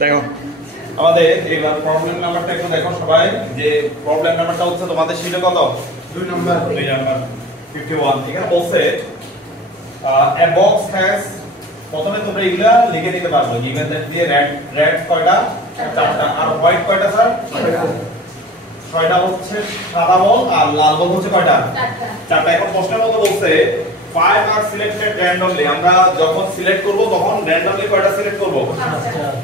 দেখো আমাদের এবার প্রবলেম নাম্বারটা একটু দেখো সবাই, যে প্রবলেম নাম্বারটা হচ্ছে তোমাদের শীটে কত 2 নাম্বার 51। এখানে বলছে a box has, প্রথমে তোমরা এগুলা লিখে নিতে পারবে given that দিয়ে রেড কয়টা, চারটা, আর হোয়াইট কয়টা স্যার, ছয়টা হচ্ছে সাদা বল, আর লাল বল হচ্ছে কয়টা, চারটা। এখন প্রশ্নের মতো বলছে 5 are selected randomly, আমরা যখন সিলেক্ট করব তখন randomly কয়টা সিলেক্ট করব,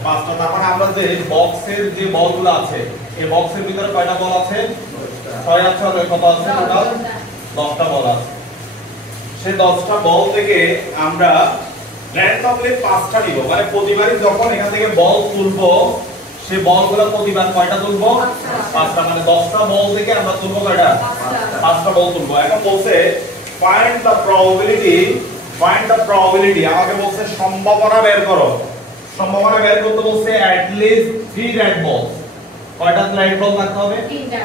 পাঁচটা। তার মানে আমরা যে বক্সের যে বলগুলো আছে এই বক্সের ভিতরে কয়টা বল আছে, 6 আছে, আর কত আছে টোটাল 10টা বল আছে। সেই 10টা বল থেকে আমরা randomly 5টা নিব, মানে প্রতিবারই যখন এখান থেকে বল তুলবো সেই বলগুলো প্রতিবার কয়টা তুলবো, 5টা। মানে 10টা বল থেকে আমরা তুলবো কয়টা, 5টা বল তুলবো। এখন বলছে find the probability, আমাকে বলছে সম্ভাবনা বের করো। সম্ভাবনা বের করতে বলছে at least 3 red balls, কয়টা রেড বল থাকতে হবে, 3টা।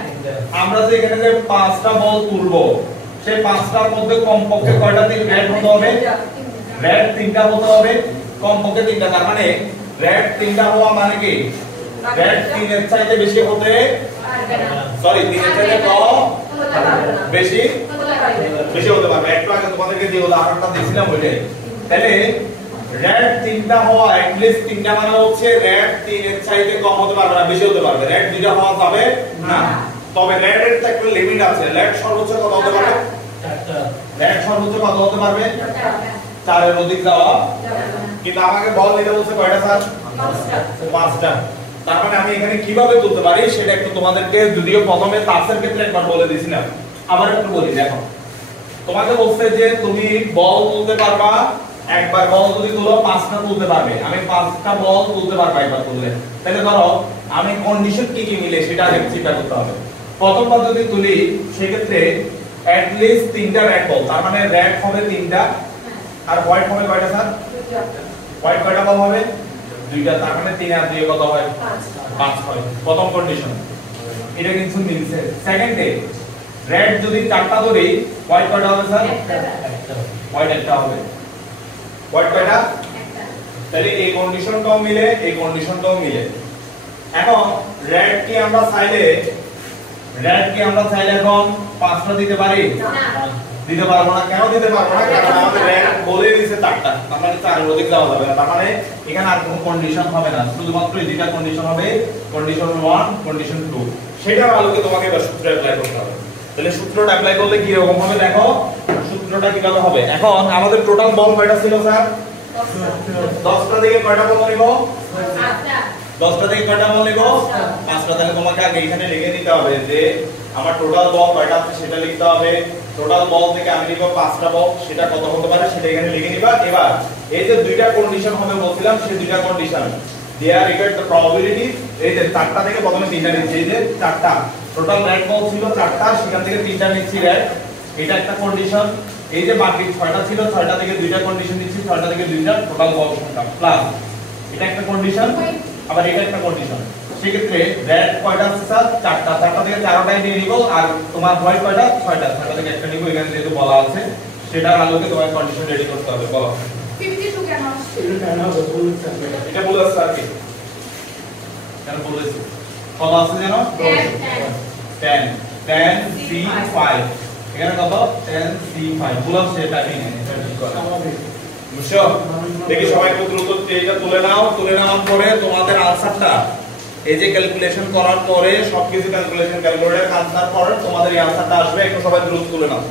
আমরা যে এখানে যে 5টা বল তুলবো সেই 5টার মধ্যে কমপক্ষে কয়টা রেড হতে হবে, রেড 3টা হতে হবে, কমপক্ষে 3টা। তার মানে রেড 3টা হওয়া মানে কি, রেড 3 এর চাইতে বেশি হতে পারবে না, সরি 3 এর চাইতে কম বেশি হতে পারবে। একটু আগে তোমাদেরকে যে উদাহরণটা দিয়েছিলাম ওইটাই। তাহলে রেড 3টা হওয়া at least 3টা মানে হচ্ছে রেড 3 এর চাইতে কম হতে পারবে না, বেশি হতে পারবে। রেড 2টা হওয়া যাবে না। তবে রেড এর একটা লিমিট আছে, রেড সর্বোচ্চ কত হতে পারবে, 4টা। রেড সর্বোচ্চ কত হতে পারবে, 4 এর অধিক যাওয়া যাবে না। কিন্তু আমাকে বল নিতে বলছে কয়টা স্যার, 5টা। তার মানে আমি এখানে কিভাবে তুলতে পারি সেটা একটু তোমাদেরকে, যদিও প্রথমে তাসের ক্ষেত্রে একবার বলে দিয়েছিলাম, আবার একটু বলি। দেখো তোমাকে বলছে যে তুমি বল তুলতে পারবা, একবার বল যদি তুলো 5টা তুলতে পারবে। আমি 5টা বল তুলতে পারবো একবার তুললে। তাহলে ধরো আমি কন্ডিশন কি কি মিলে সেটা আগে চিন্তা করতে হবে। প্রথমবার যদি তুলি সেক্ষেত্রে at least 3টা রেড বল, তার মানে রেড হবে 3টা, আর হোয়াইট হবে কয়টা স্যার, হোয়াইট কয়টা বল হবে, 2টা। তার মানে 3 আর 2 কত হয়, 5 হয়। প্রথম কন্ডিশন এটা কিন্তু মিলছে। সেকেন্ডে রেড যদি 4টা ধরি হোয়াইট কয়টা হবে স্যার, একটা। হোয়াইট একটা হবে, হোয়াইট কয়টা, একটা। তাহলে এই কন্ডিশনটাও মিলে, এই কন্ডিশনটাও মিলে। এখন রেড কি আমরা চাইলে এখন 5টা দিতে পারি না, দিতে পারবো না। কেন দিতে পারবো না, কারণ আমাদের রেড বলে দিয়েছে 4টা, তার মানে 4 এর অধিক যাওয়া যাবে না। তার মানে এখানে আর কোনো কন্ডিশন হবে না, শুধুমাত্র এই দুইটা কন্ডিশন হবে, কন্ডিশন 1 কন্ডিশন 2। সেটার আলোকে তোমাকে এবার সূত্র অ্যাপ্লাই করতে হবে। তাহলে সূত্রটা অ্যাপ্লাই করলে কি রকম হবে দেখো, সূত্রটা কিভাবে হবে। এখন আমাদের টোটাল বল কয়টা ছিল স্যার, 10টা থেকে কয়টা বল নিব, 10টা থেকে কয়টা বল নিব, 5টা। তাহলে তোমাকে আগে এখানে লিখে নিতে হবে যে আমার টোটাল বল কয়টা আছে সেটা লিখতে হবে। টোটাল বল থেকে আমি নিব 5টা বল, সেটা কত হতে পারে সেটা এখানে লিখে নিবা। এবার এই যে দুইটা কন্ডিশন হবে বলছিলাম, সেই দুইটা condition there regard the probability. এই যে 4টা থেকে প্রথমে 3টা নিচ্ছি, এই যে 4টা টোটাল রেড বল ছিল 4টা, সেখান থেকে 3টা নিচ্ছি রেড, এটা একটা কন্ডিশন। এই যে বাকি 6টা ছিল, 6টা থেকে 2টা কন্ডিশন নিচ্ছি, 6টা থেকে 2টা টোটাল বল সংখ্যা প্লাস এটা একটা কন্ডিশন, আবার এটা একটা কন্ডিশন। সেক্ষেত্রে রেড কয়টা আছে স্যার, 4টা। 4টা থেকে 4টাই নিয়ে নিব, আর তোমার হোয়াইট কয়টা, 6টা। 6টা থেকে একটা নিব, এখানে যেহেতু বলা আছে সেটার আলোকে তোমার কন্ডিশন রেডি করতে হবে। বলো 52 কেন এটা বলে স্যার কি কেন বলেছি, কত আছে জানো, 10 C5, এখানে কত 10 C5 বলো, সেটা নেই এটা ঠিক করা বুঝছো। দেখি সবাই একটু দ্রুত এইটা তুলে নাও। তুলে নেওয়ার পরে তোমাদের আনসারটা এই যে ক্যালকুলেশন করার পরে সবকিছু ক্যালকুলেশন ক্যালকুলেটর আনসার পরে তোমাদের এই আনসারটা আসবে। একটু সবাই দ্রুত তুলে নাও।